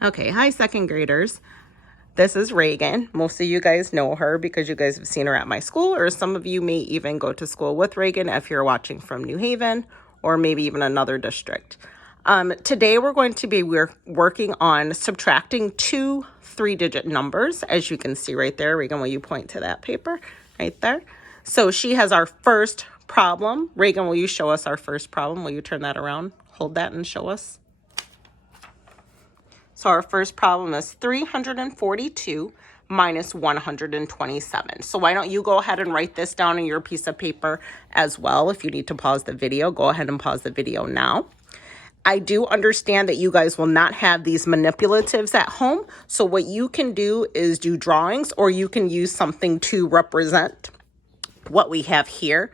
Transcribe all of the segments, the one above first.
Okay, hi second graders. This is Reagan. Most of you guys know her because you guys have seen her at my school, or some of you may even go to school with Reagan if you're watching from New Haven or maybe even another district. Today we're going to be working on subtracting two 3-digit numbers, as you can see right there. Reagan, will you point to that paper right there? So she has our first problem. Reagan, will you show us our first problem? Will you turn that around? Hold that and show us. So our first problem is 342 minus 127. So why don't you go ahead and write this down in your piece of paper as well. If you need to pause the video, go ahead and pause the video now. I do understand that you guys will not have these manipulatives at home. So what you can do is do drawings, or you can use something to represent what we have here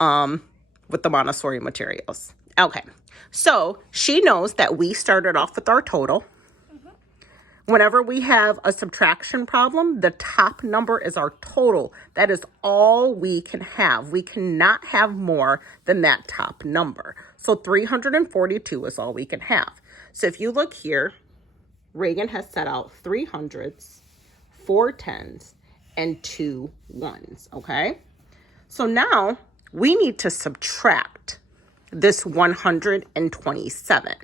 with the Montessori materials. Okay, so she knows that we started off with our total. Whenever we have a subtraction problem, the top number is our total. That is all we can have. We cannot have more than that top number. So 342 is all we can have. So if you look here, Reagan has set out 3 hundreds, 4 10s, and 2 1s, okay? So now we need to subtract this 127.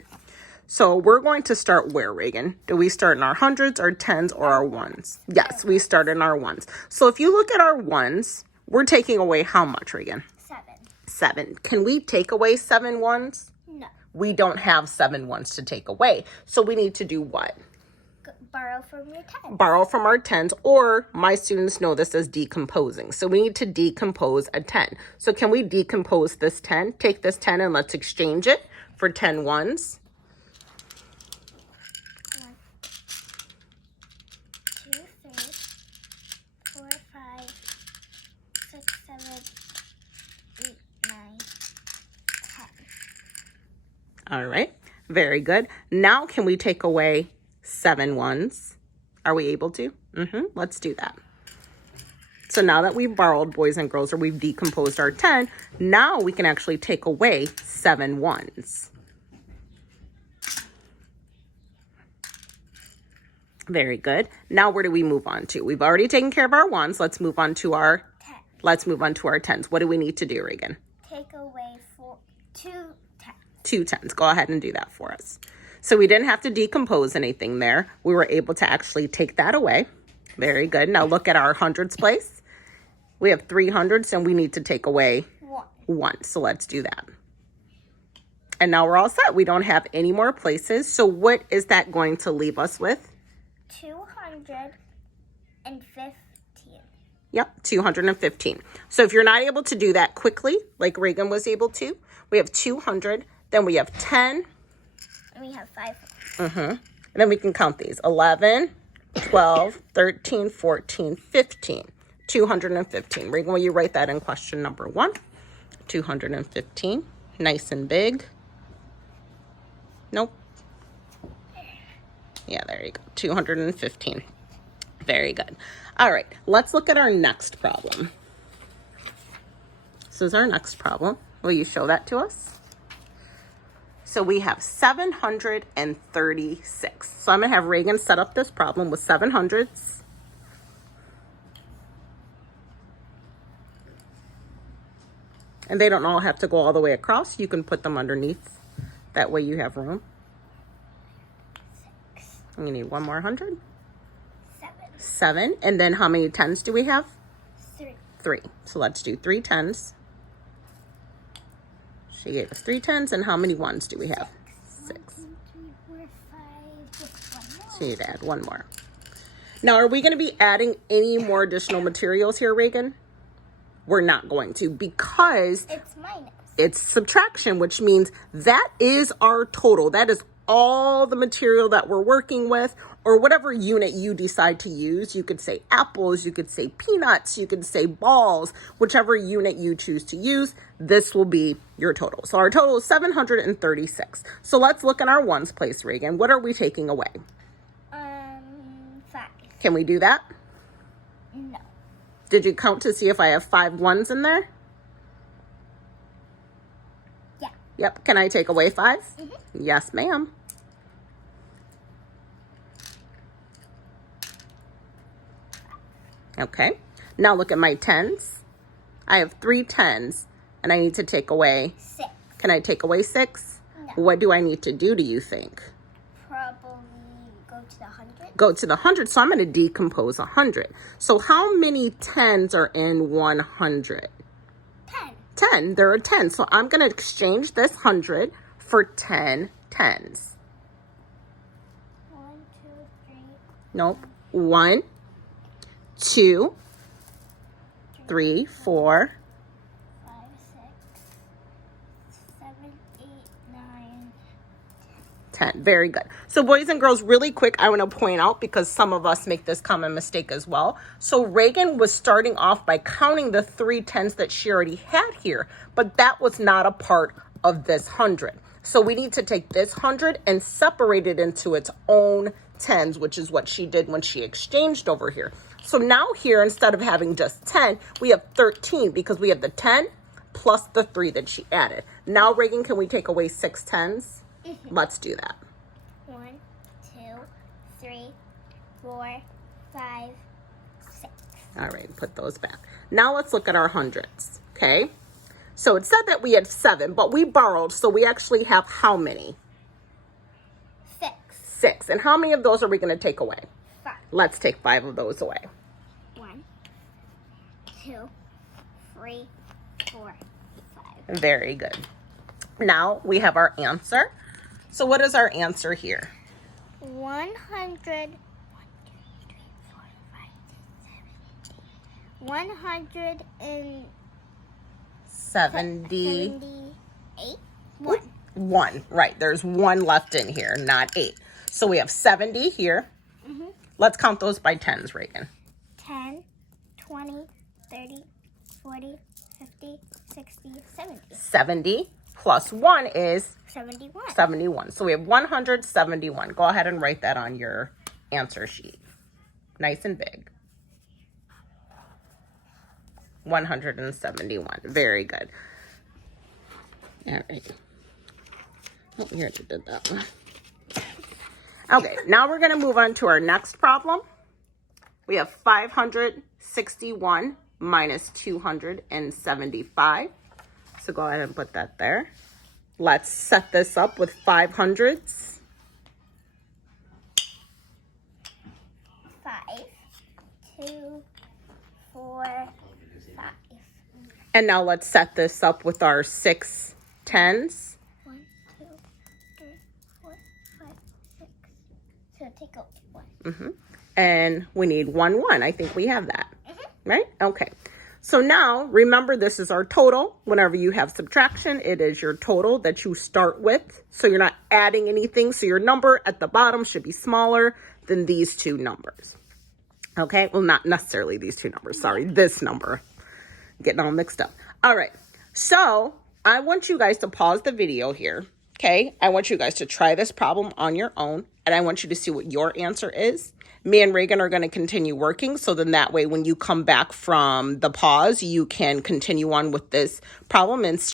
So we're going to start where, Reagan? Do we start in our hundreds, our tens, or our ones? Yes, we start in our ones. So if you look at our ones, we're taking away how much, Reagan? 7. 7. Can we take away 7 ones? No. We don't have 7 ones to take away. So we need to do what? Borrow from your tens. Borrow from our tens, or my students know this as decomposing. So we need to decompose a 10. So can we decompose this 10? Take this 10 and let's exchange it for 10 ones. 1, 2, 3, 4, 5, 6, 7, 8, 9, 10. All right, very good. Now can we take away 7 ones? Are we able to? Let's do that. So now that we've borrowed, boys and girls, or we've decomposed our 10, now we can actually take away 7 ones. Very good. Now where do we move on to? We've already taken care of our ones. Let's move on to our 10. Let's move on to our tens. What do we need to do, Reagan? Take away 2 10s. 2 tens. Go ahead and do that for us. So we didn't have to decompose anything there. We were able to actually take that away. Very good. Now look at our hundreds place. We have 3 hundreds and we need to take away 1. So let's do that. And now we're all set. We don't have any more places. So what is that going to leave us with? 215. Yep, 215. So if you're not able to do that quickly, like Reagan was able to, we have 200, then we have 10. And we have 5. And then we can count these. 11, 12, 13, 14, 15. 215. Reagan, will you write that in question number 1? 215. Nice and big. Nope. Yeah, there you go. 215. Very good. All right, let's look at our next problem. This is our next problem. Will you show that to us? So we have 736. So I'm going to have Reagan set up this problem with 700s. And they don't all have to go all the way across. You can put them underneath. That way you have room. 6. And you need one more 100. 7. 7. And then how many tens do we have? 3. 3. So let's do 3 tens. She gave us 3 tens. And how many ones do we have? 6. 1, 2, 3, 4, 5. Just 1 more. So you need to add 1 more. Now, are we going to be adding any more additional materials here, Reagan? We're not going to, because It's minus. it's subtraction, which means that is our total. That is all the material that we're working with, or whatever unit you decide to use. You could say apples, you could say peanuts, you could say balls, whichever unit you choose to use, this will be your total. So our total is 736. So let's look in our ones place, Reagan. What are we taking away? 5. Can we do that? No. Did you count to see if I have 5 ones in there? Yeah. Yep. Can I take away 5? Yes, ma'am. Okay. Now look at my tens. I have 3 tens, and I need to take away. 6. Can I take away 6? No. What do I need to do you think? Probably go to the 100. Go to the 100. So I'm going to decompose 100. So how many tens are in 100? 10. 10. There are 10. So I'm going to exchange this 100 for 10 tens. 1, 2, 3. Nope. 1, 2, 3, 4. 5, 6, 7, 8, 9. 10. Very good. So boys and girls, really quick, I want to point out, because some of us make this common mistake as well. So Reagan was starting off by counting the 3 tens that she already had here, but that was not a part of this 100. So we need to take this 100 and separate it into its own tens, which is what she did when she exchanged over here. So now here, instead of having just 10, we have 13 because we have the 10 plus the 3 that she added. Now, Reagan, can we take away 6 tens? Let's do that. 1, 2, 3, 4, 5, 6. All right, put those back. Now let's look at our hundreds, okay? So it said that we had 7, but we borrowed, so we actually have how many? 6. 6. And how many of those are we going to take away? 5. Let's take 5 of those away. 1, 2, 3, 4, 5. Very good. Now we have our answer. So what is our answer here? 100. 178. 1. Right, there's 1 left in here, not 8. So we have 70 here. Let's count those by tens, Reagan. 10, 20, 30, 40, 50, 60, 70. 70 plus 1 is 71. 71. So we have 171. Go ahead and write that on your answer sheet. Nice and big. 171. Very good. All right. Oh, we already did that one. Okay, now we're going to move on to our next problem. We have 561 minus 275. So go ahead and put that there. Let's set this up with 500s. 5, 2, 4, 5. And now let's set this up with our 6 tens. 1, 2, 3, 4, 5, 6. So take out 1. And we need 1, 1. I think we have that. Right? Okay. So now, remember, this is our total. Whenever you have subtraction, it is your total that you start with. So you're not adding anything. So your number at the bottom should be smaller than these 2 numbers. Okay? Well, not necessarily these 2 numbers. Sorry, this number. Getting all mixed up. All right. So I want you guys to pause the video here. Okay? I want you guys to try this problem on your own. And I want you to see what your answer is. Me and Reagan are going to continue working. So then that way, when you come back from the pause, you can continue on with this problem and